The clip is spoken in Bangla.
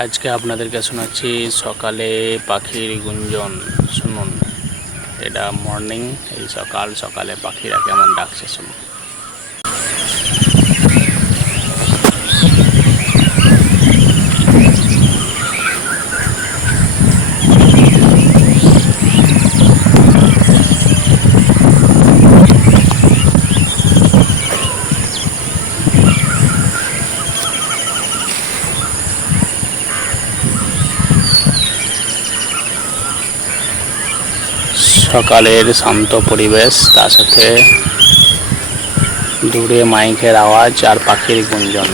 আজকে আপনাদেরকে শোনাচ্ছি সকালে পাখির গুঞ্জন। শুনুন, এটা মর্নিং, এই সকাল সকালে পাখিরা কেমন ডাকছে শুনুন। সকালের শান্ত পরিবেশ, তার সাথে দূরে মাইকের আওয়াজ আর পাখির গুঞ্জন।